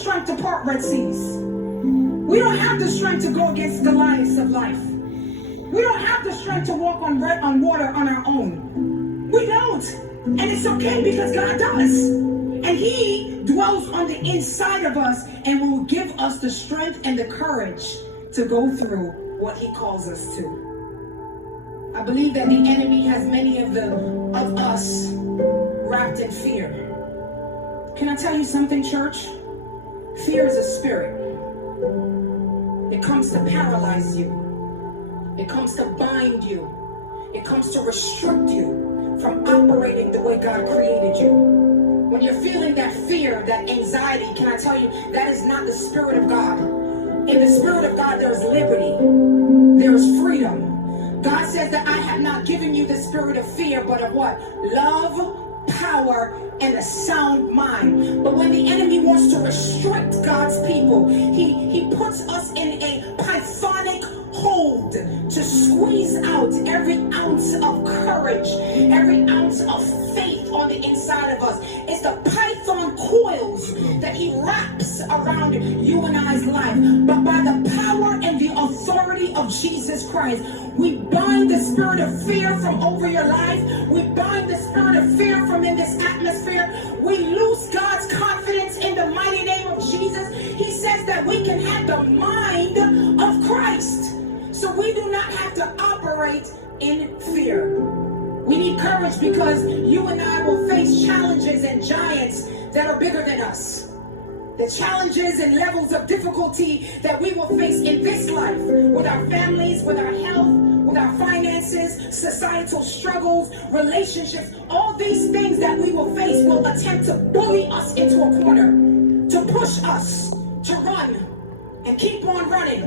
strength to part Red Seas. We don't have the strength to go against Goliaths of life. We don't have the strength to walk on water on our own. We don't. And it's okay because God does. And He dwells on the inside of us and will give us the strength and the courage to go through what He calls us to. I believe that the enemy has many of us wrapped in fear. Can I tell you something, church? Fear is a spirit. It comes to paralyze you. It comes to bind you. It comes to restrict you from operating the way God created you. When you're feeling that fear, that anxiety, can I tell you, that is not the Spirit of God. In the Spirit of God, there is liberty. There is freedom. God says that I have not given you the spirit of fear, but of what? Love, power, and a sound mind. But when the enemy wants to restrict God's people, he puts us in a pythonic hold to squeeze out every ounce of courage, every ounce of faith on the inside of us. It's the python coils that he wraps around you and I's life. But by the power and the authority of Jesus Christ, we bind the spirit of fear from over your life. We bind the spirit of fear from in this atmosphere. We lose God's confidence in the mighty name of Jesus. He says that we can have the mind of Christ. So we do not have to operate in fear. We need courage because you and I will face challenges and giants that are bigger than us. The challenges and levels of difficulty that we will face in this life, with our families, with our health, with our finances, societal struggles, relationships, all these things that we will face will attempt to bully us into a corner, to push us to run and keep on running.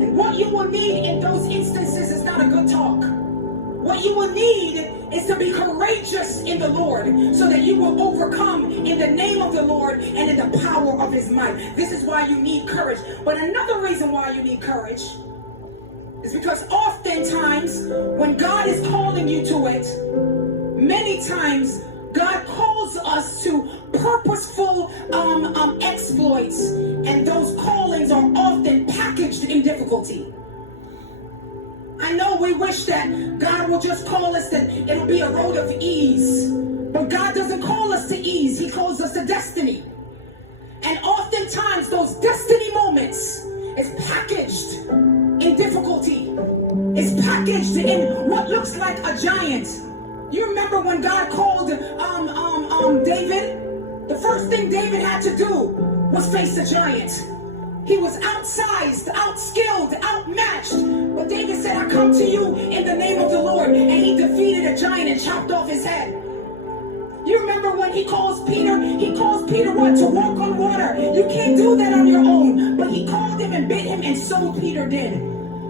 And what you will need in those instances is not a good talk. What you will need is to be courageous in the Lord so that you will overcome in the name of the Lord and in the power of His might. This is why you need courage. But another reason why you need courage is because oftentimes when God is calling you to it, many times God calls us to purposeful exploits, and those callings are often packaged in difficulty. I know we wish that God will just call us that it'll be a road of ease. But God doesn't call us to ease. He calls us to destiny. And oftentimes those destiny moments is packaged in difficulty. It's packaged in what looks like a giant. You remember when God called David? The first thing David had to do was face a giant. He was outsized, outskilled, outmatched. But David said, I come to you in the name of the Lord. And he defeated a giant and chopped off his head. You remember when he calls Peter what? To walk on water. You can't do that on your own. But he called him and bid him, and so Peter did.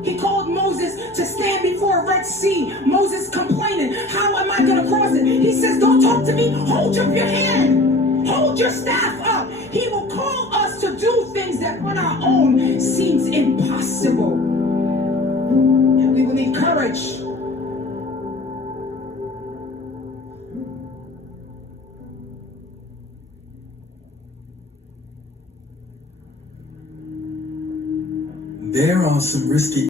He called Moses to stand before a Red Sea. Moses complaining, how am I going to cross it? He says, don't talk to me. Hold up your hand. Hold your staff up. He will call us to do things that on our own seems impossible. And we will need courage. There are some risky